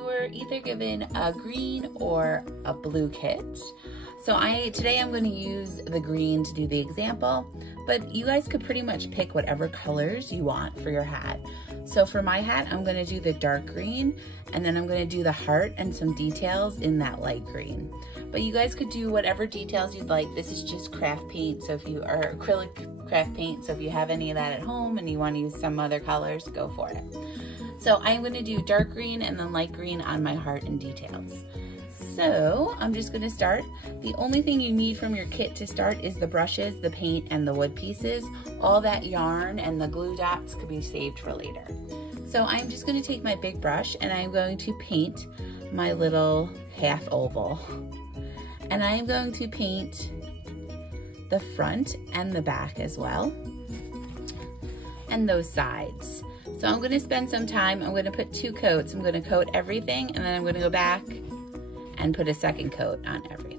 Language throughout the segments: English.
you were either given a green or a blue kit. So today I'm going to use the green to do the example, but you guys could pretty much pick whatever colors you want for your hat. So for my hat, I'm going to do the dark green, and then I'm going to do the heart and some details in that light green. But you guys could do whatever details you'd like. This is just craft paint, so if you are acrylic craft paint, so if you have any of that at home and you want to use some other colors, go for it. So I'm going to do dark green and then light green on my heart and details. So I'm just going to start. The only thing you need from your kit to start is the brushes, the paint, and the wood pieces. All that yarn and the glue dots could be saved for later. So I'm just going to take my big brush and I'm going to paint my little half oval. And I'm going to paint the front and the back as well, and those sides. So I'm going to spend some time. I'm going to put 2 coats. I'm going to coat everything, and then I'm going to go back and put a second coat on everything.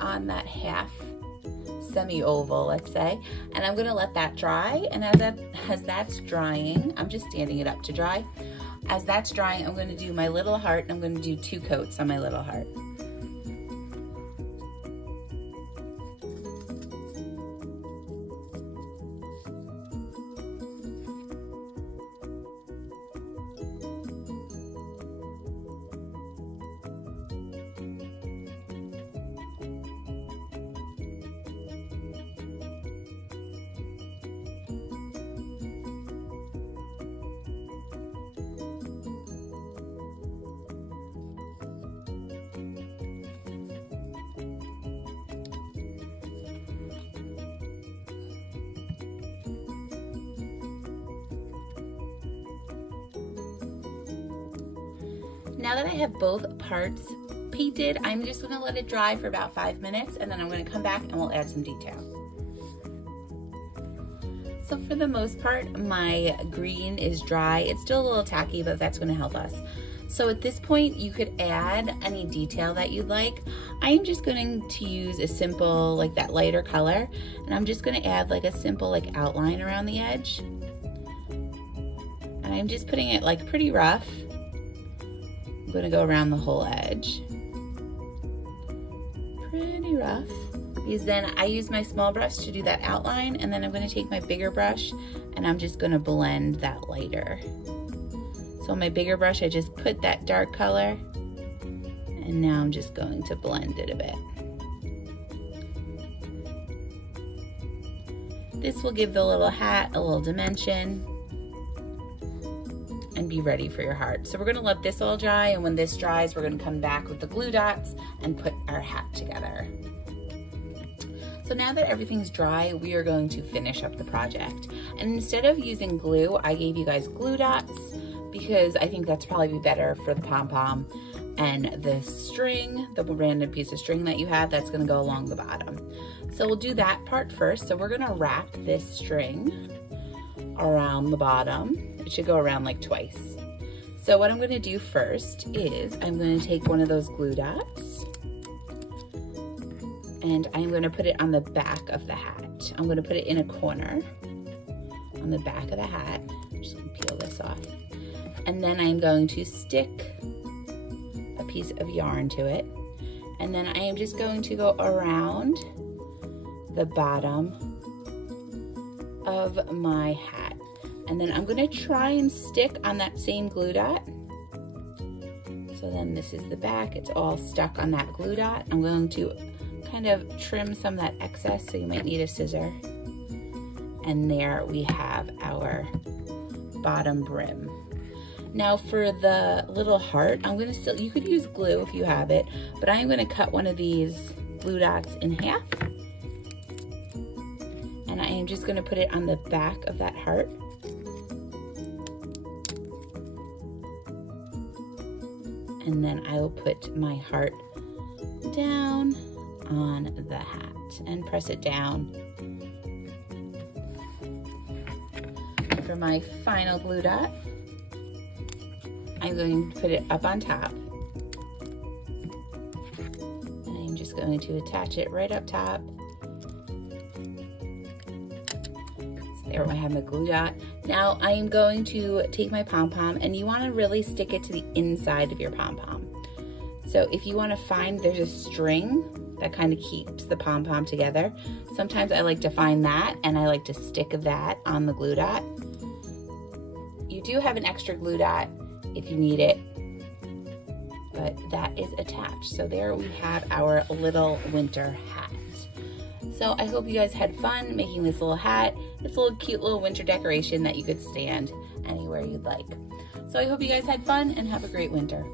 On that half semi-oval, let's say, and I'm gonna let that dry. And as that's drying, I'm just standing it up to dry. As that's drying, I'm gonna do my little heart, and I'm gonna do 2 coats on my little heart. Now that I have both parts painted, I'm just gonna let it dry for about 5 minutes, and then I'm gonna come back and we'll add some detail. So for the most part, my green is dry. It's still a little tacky, but that's gonna help us. So at this point, you could add any detail that you'd like. I am just going to use a simple, like that lighter color, and I'm just gonna add like a simple like outline around the edge. And I'm just putting it like pretty rough. I'm gonna go around the whole edge. Pretty rough. Because then I use my small brush to do that outline, and then I'm gonna take my bigger brush and I'm just gonna blend that lighter. So on my bigger brush, I just put that dark color, and now I'm just going to blend it a bit. This will give the little hat a little dimension and be ready for your heart. So we're gonna let this all dry, and when this dries, we're gonna come back with the glue dots and put our hat together. So now that everything's dry, we are going to finish up the project. And instead of using glue, I gave you guys glue dots because I think that's probably better for the pom-pom. And the string, the random piece of string that you have, that's gonna go along the bottom. So we'll do that part first. So we're gonna wrap this string around the bottom. It should go around like twice. So what I'm gonna do first is I'm gonna take one of those glue dots and I'm gonna put it on the back of the hat. I'm gonna put it in a corner on the back of the hat. I'm just gonna peel this off. And then I'm going to stick a piece of yarn to it. And then I am just going to go around the bottom of my hat. And then I'm gonna try and stick on that same glue dot. So then this is the back, it's all stuck on that glue dot. I'm going to kind of trim some of that excess, so you might need a scissor. And there we have our bottom brim. Now for the little heart, you could use glue if you have it, but I'm gonna cut one of these glue dots in half. And I am just gonna put it on the back of that heart. And then I will put my heart down on the hat and press it down. For my final glue dot, I'm going to put it up on top. And I'm just going to attach it right up top. So there I have my glue dot. Now I am going to take my pom-pom, and you want to really stick it to the inside of your pom-pom. So if you want to find, there's a string that kind of keeps the pom-pom together. Sometimes I like to find that, and I like to stick that on the glue dot. You do have an extra glue dot if you need it, but that is attached. So there we have our little winter hat. So I hope you guys had fun making this little hat. It's a little cute little winter decoration that you could stand anywhere you'd like. So I hope you guys had fun and have a great winter.